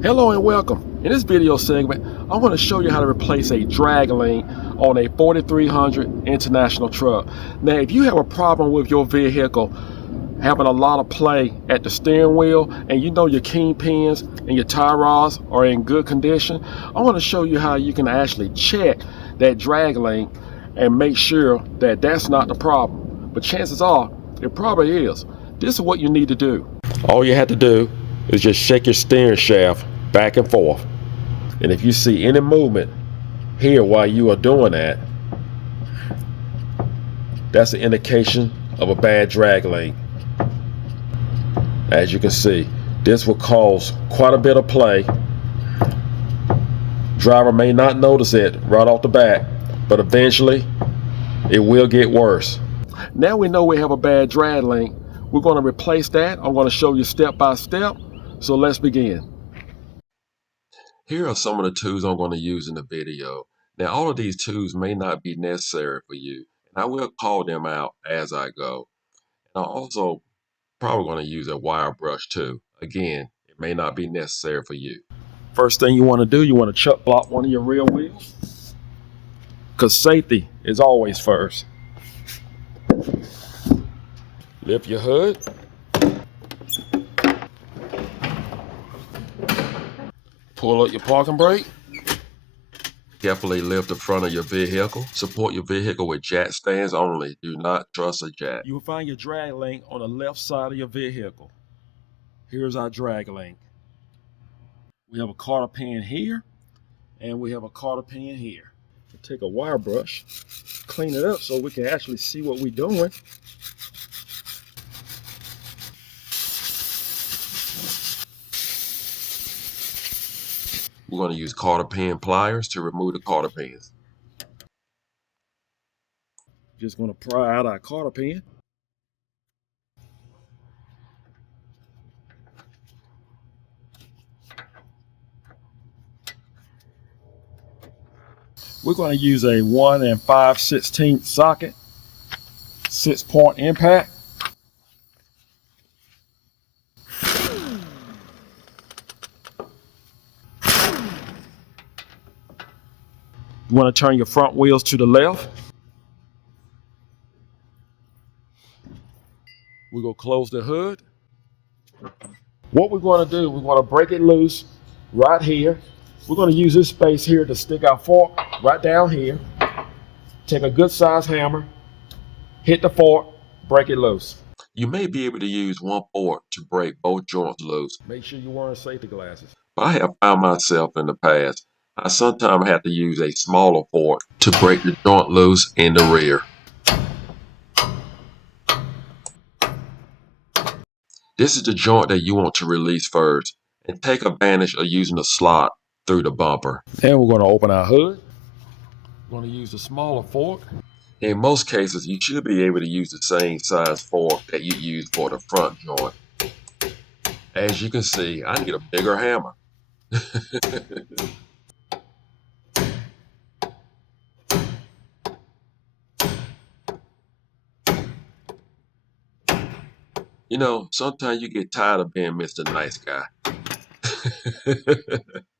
Hello and welcome. In this video segment, I'm going to show you how to replace a drag link on a 4300 International truck. Now, if you have a problem with your vehicle having a lot of play at the steering wheel and you know your kingpins and your tie rods are in good condition, I want to show you how you can actually check that drag link and make sure that that's not the problem. But chances are, it probably is. This is what you need to do. All you have to do is just shake your steering shaft back and forth. And if you see any movement here while you are doing that, that's an indication of a bad drag link. As you can see, this will cause quite a bit of play. Driver may not notice it right off the bat, but eventually it will get worse. Now we know we have a bad drag link. We're going to replace that. I'm going to show you step by step. So let's begin. Here are some of the tools I'm going to use in the video. Now, all of these tools may not be necessary for you, and I will call them out as I go. And I'm also probably going to use a wire brush too. Again, it may not be necessary for you. First thing you want to do, you want to chuck block one of your rear wheels, because safety is always first. Lift your hood. Pull up your parking brake. Carefully lift the front of your vehicle. Support your vehicle with jack stands only. Do not trust a jack. You will find your drag link on the left side of your vehicle. Here's our drag link. We have a cotter pin here, and we have a cotter pin here. We'll take a wire brush, clean it up so we can actually see what we're doing. We're going to use cotter pin pliers to remove the cotter pins. Just going to pry out our cotter pin. We're going to use a 1 5/16 socket, 6-point impact. You want to turn your front wheels to the left. We're going to close the hood. What we're going to do, we're going to break it loose right here. We're going to use this space here to stick our fork right down here. Take a good size hammer, hit the fork, break it loose. You may be able to use one fork to break both joints loose. Make sure you're wearing safety glasses. But I have found myself in the past, I sometimes have to use a smaller fork to break the joint loose in the rear. This is the joint that you want to release first, and take advantage of using the slot through the bumper. And we're going to open our hood. We're going to use the smaller fork. In most cases, you should be able to use the same size fork that you use for the front joint. As you can see, I need a bigger hammer. You know, sometimes you get tired of being Mr. Nice Guy.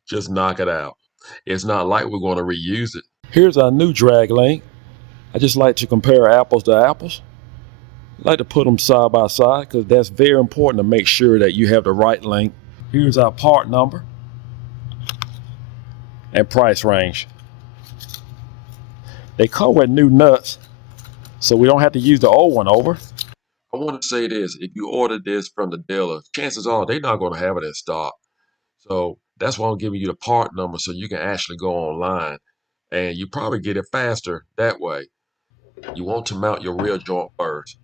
Just knock it out. It's not like we're going to reuse it. Here's our new drag link. I just like to compare apples to apples. I like to put them side by side because that's very important to make sure that you have the right link. Here's our part number and price range. They come with new nuts, so we don't have to use the old one over. I want to say this, if you order this from the dealer, chances are they're not going to have it in stock. So that's why I'm giving you the part number so you can actually go online and you probably get it faster that way. You want to mount your rear joint first.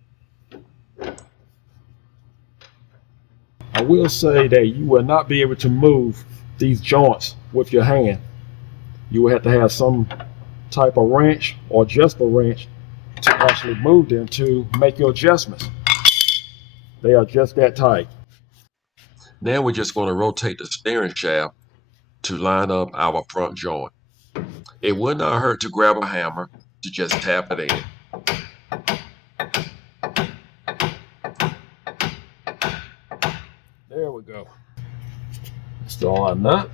I will say that you will not be able to move these joints with your hand. You will have to have some type of wrench or just a wrench to actually move them to make your adjustments. They are just that tight. Now we're just going to rotate the steering shaft to line up our front joint. It would not hurt to grab a hammer to just tap it in. There we go. Install our nut.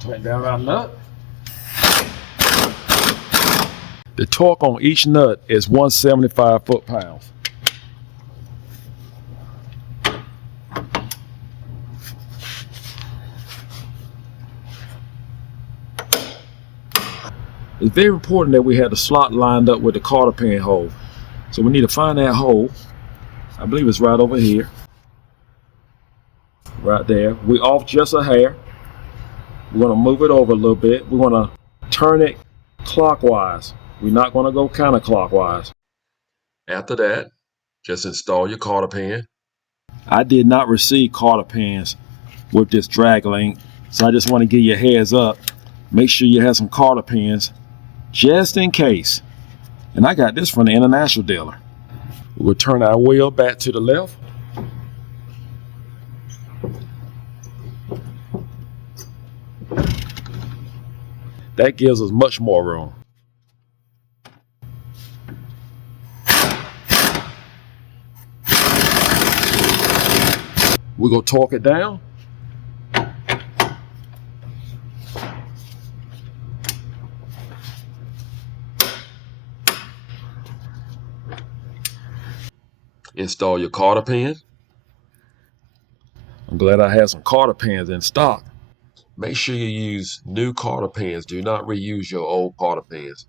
Tighten down our nut. The torque on each nut is 175 foot-pounds. It's very important that we have the slot lined up with the cotter pin hole. So we need to find that hole. I believe it's right over here. Right there. We're off just a hair. We're going to move it over a little bit. We're going to turn it clockwise. We're not going to go counterclockwise. After that, just install your cotter pin. I did not receive cotter pins with this drag link, so I just want to give you a heads up. Make sure you have some cotter pins just in case. And I got this from the international dealer. We'll turn our wheel back to the left. That gives us much more room. We're going to torque it down. Install your cotter pin. I'm glad I have some cotter pins in stock. Make sure you use new cotter pins. Do not reuse your old cotter pins.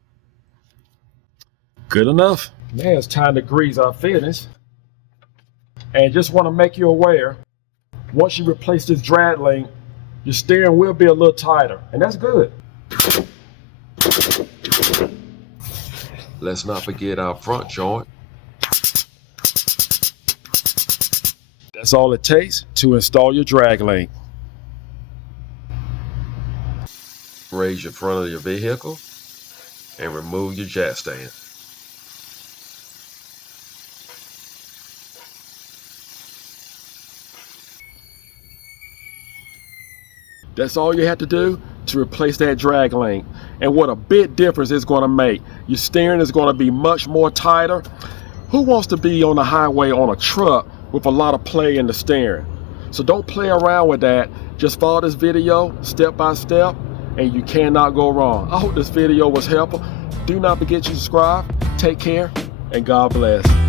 Good enough. Now it's time to grease our fittings. And just want to make you aware, once you replace this drag link, your steering will be a little tighter, and that's good. Let's not forget our front joint. That's all it takes to install your drag link. Raise your front of your vehicle and remove your jack stand. That's all you have to do to replace that drag link. And what a big difference it's going to make. Your steering is going to be much more tighter. Who wants to be on the highway on a truck with a lot of play in the steering? So don't play around with that. Just follow this video step by step and you cannot go wrong. I hope this video was helpful. Do not forget to subscribe. Take care and God bless.